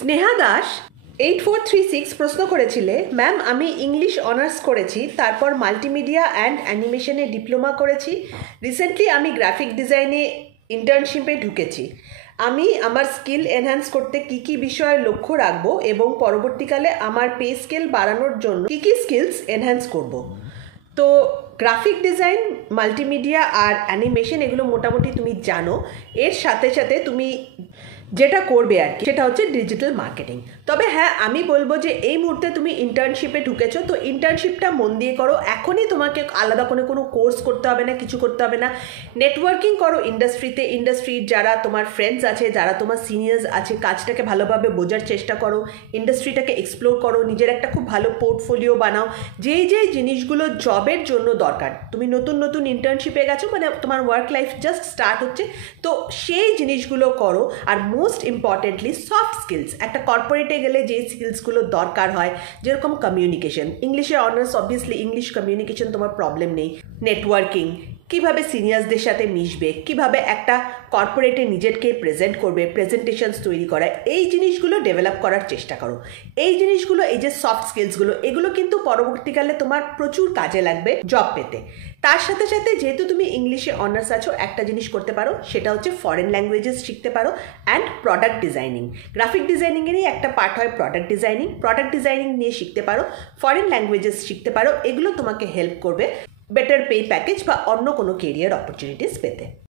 স্নেহা দাস 8436 প্রশ্ন করেছিলে, ম্যাম আমি ইংলিশ অনার্স করেছি, তারপর মাল্টিমিডিয়া অ্যান্ড অ্যানিমেশনে ডিপ্লোমা করেছি, রিসেন্টলি আমি গ্রাফিক ডিজাইনে ইন্টার্নশিপে ঢুকেছি। আমি আমার স্কিল এনহ্যান্স করতে কি কি বিষয়ে লক্ষ্য রাখবো এবং পরবর্তীকালে আমার পে স্কেল বাড়ানোর জন্য কি কি স্কিলস এনহ্যান্স করব। তো গ্রাফিক ডিজাইন, মাল্টিমিডিয়া আর অ্যানিমেশন এগুলো মোটামুটি তুমি জানো। এর সাথে সাথে তুমি যেটা করবে আর কি সেটা হচ্ছে ডিজিটাল মার্কেটিং। তবে হ্যাঁ, আমি বলবো যে এই মুহূর্তে তুমি ইন্টার্নশিপে ঢুকেছো, তো ইন্টার্নশিপটা মন দিয়ে করো। এখনই তোমাকে আলাদা কোনো কোর্স করতে হবে না, কিছু করতে হবে না। নেটওয়ার্কিং করো ইন্ডাস্ট্রিতে, ইন্ডাস্ট্রির যারা তোমার ফ্রেন্ডস আছে, যারা তোমার সিনিয়র্স আছে, কাজটাকে ভালোভাবে বোঝার চেষ্টা করো, ইন্ডাস্ট্রিটাকে এক্সপ্লোর করো, নিজের একটা খুব ভালো পোর্টফোলিও বানাও। যেই জিনিসগুলো জবের জন্য দরকার, তুমি নতুন নতুন ইন্টার্নশিপে গেছো, মানে তোমার ওয়ার্ক লাইফ জাস্ট স্টার্ট হচ্ছে, তো সেই জিনিসগুলো করো। আর মোস্ট ইম্পর্টেন্টলি সফট স্কিলস, একটা কর্পোরেটে গেলে যে স্কিলসগুলো দরকার হয়, যেরকম কমিউনিকেশন, ইংলিশে অনার্স, অবভিয়াসলি ইংলিশ কমিউনিকেশন তোমার প্রবলেম নেই। নেটওয়ার্কিং, কিভাবে সিনিয়র্সদের সাথে মিশবে, কিভাবে একটা কর্পোরেটে নিজেকে প্রেজেন্ট করবে, প্রেজেন্টেশনস তৈরি করা, এই জিনিসগুলো ডেভেলপ করার চেষ্টা করো। এই জিনিসগুলো, এই যে সফট স্কিলসগুলো, এগুলো কিন্তু পরবর্তীকালে তোমার প্রচুর কাজে লাগবে জব পেতে। তার সাথে সাথে যেহেতু তুমি ইংলিশে অনার্স আছো, একটা জিনিস করতে পারো, সেটা হচ্ছে ফরেন ল্যাঙ্গুয়েজেস শিখতে পারো অ্যান্ড প্রোডাক্ট ডিজাইনিং। গ্রাফিক ডিজাইনিংয়েরই একটা পার্ট হয় প্রোডাক্ট ডিজাইনিং। প্রোডাক্ট ডিজাইনিং নিয়ে শিখতে পারো, ফরেন ল্যাঙ্গুয়েজেস শিখতে পারো। এগুলো তোমাকে হেল্প করবে বেটার পে প্যাকেজ বা অন্য কোনো কেরিয়ার অপরচুনিটিস পেতে।